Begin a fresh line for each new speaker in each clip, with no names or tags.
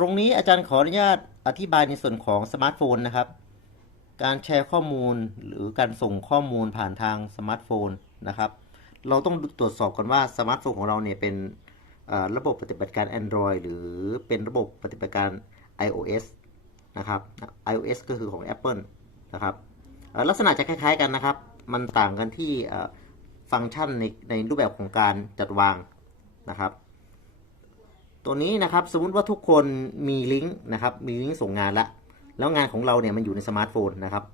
รงนี้อาจารย์ขออนุญาตอธิบายในส่วนของสมาร์ทโฟนนะครับ การแชร์ข้อมูลหรือการส่งข้อมูลผ่านทางสมาร์ทโฟนนะครับ เราต้องตรวจสอบก่อนว่าสมาร์ทโฟนของเราเนี่ยเป็นระบบปฏิบัติการ Android หรือเป็นระบบปฏิบัติการ iOS นะครับ iOS ก็คือของ Apple นะครับลักษณะจะคล้ายๆกันนะครับ มันต่างกันที่ฟังก์ชันในในรูปแบบของการจัดวางนะครับ ตัวนี้นะครับสมมติว่าทุกคนมีลิงก์นะครับมีลิงก์ส่งงานละแล้วงานของเราเนี่ยมันอยู่ในสมาร์ทโฟนนะครับ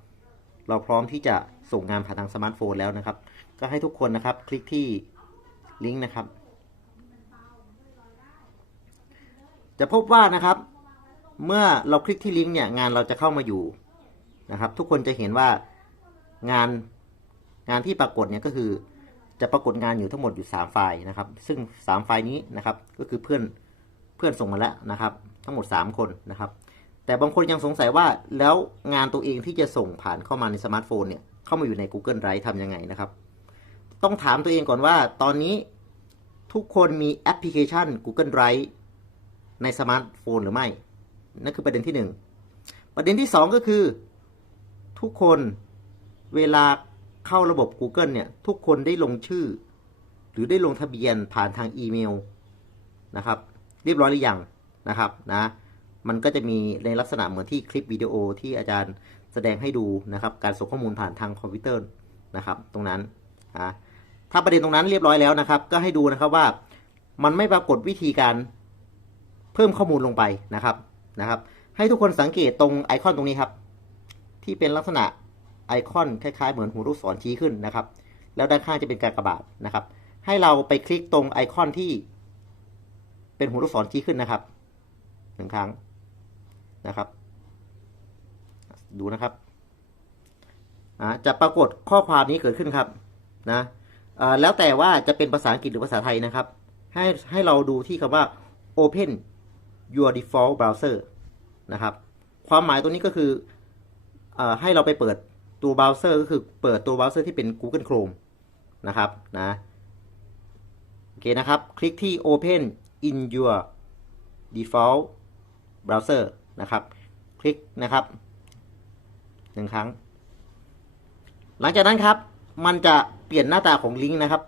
เราพร้อมที่จะส่งงานผ่านทางสมาร์ทโฟนแล้วนะครับ ก็ให้ทุกคนนะครับ คลิกที่ลิงก์นะครับ จะพบว่านะครับ เมื่อเราคลิกที่ลิงก์เนี่ยงานเราจะเข้ามาอยู่นะครับ ทุกคนจะเห็นว่างานงานที่ปรากฏเนี่ยก็คือจะปรากฏงานอยู่ทั้งหมดอยู่ 3 ไฟล์นะครับ ซึ่ง 3 ไฟล์นี้นะครับก็คือเพื่อน เพื่อนส่งมาแล้วนะครับ ทั้งหมด 3 คนนะครับ แต่บางคนยังสงสัยว่าแล้วงานตัวเองที่จะส่งผ่านเข้ามาในสมาร์ทโฟนเนี่ยเข้ามาอยู่ใน Google Drive ทำยังไงนะครับ ต้องถามตัวเองก่อนว่าตอนนี้ทุกคนมีแอปพลิเคชัน Google Drive ในสมาร์ทโฟนหรือไม่ นั่นคือประเด็นที่ 1 ประเด็นที่ 2 ก็คือ ทุกคนเวลาเข้าระบบ Google เนี่ย ทุกคนได้ลงชื่อ หรือได้ลงทะเบียนผ่านทางอีเมลนะครับ เรียบร้อยหรือยังนะครับนะมันก็จะมีในลักษณะเหมือนที่คลิปวิดีโอที่อาจารย์แสดงให้ดูนะครับ การส่งข้อมูลผ่านทางคอมพิวเตอร์นะครับ ตรงนั้นนะถ้าประเด็นตรงนั้นเรียบร้อยแล้วนะครับ ก็ให้ดูนะครับว่ามันไม่ปรากฏวิธีการเพิ่มข้อมูลลงไปนะครับนะครับ ให้ทุกคนสังเกตตรงไอคอนตรงนี้ครับ ที่เป็นลักษณะไอคอนคล้ายๆ เหมือนหูลูกศรชี้ขึ้นนะครับ แล้วด้านข้างจะเป็นการกระบาดนะครับ ให้เราไปคลิกตรงไอคอนที่ เป็นหูลูกศรชี้ขึ้นนะครับหนึ่งครั้งนะครับ ดูนะครับจะปรากฏข้อความนี้เกิดขึ้นครับนะแล้วแต่ว่าจะเป็นภาษาอังกฤษหรือภาษาไทยนะครับ ให้ให้เราดูที่คำว่า open your default browser นะครับ ความหมายตัวนี้ก็คือเออให้เราไปเปิดตัวเบราว์เซอร์ก็คือเปิดตัวเบราว์เซอร์ที่เป็น Google Chrome นะครับนะโอเคนะครับ คลิกที่ Open in your default browser นะครับ คลิกนะครับหนึ่งครั้ง หลังจากนั้นครับ มันจะเปลี่ยนหน้าตาของลิงก์นะครับ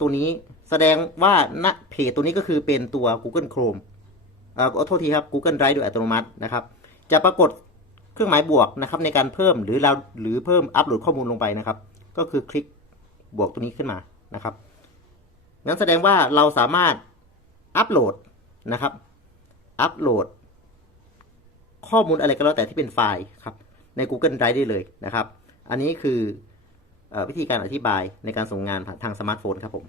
ตัวนี้แสดงว่าหน้าเพจตัวนี้ก็คือเป็นตัว Google Chrome เอ่อขอโทษทีครับ Google Drive โดยอัตโนมัตินะครับ จะปรากฏเครื่องหมายบวกนะครับ ในการเพิ่มหรือเราหรือเพิ่มอัปโหลดข้อมูลลงไปนะครับ ก็คือคลิกบวกตัวนี้ขึ้นมานะครับนั้นแสดงว่าเราสามารถ อัปโหลดนะครับ อัปโหลด ข้อมูลอะไรก็แล้วแต่ที่เป็นไฟล์ครับใน Google Drive ได้เลยนะครับ อันนี้คืออวิธีการอธิบายในการส่งงานผ่านทางสมาร์ทโฟนครับผม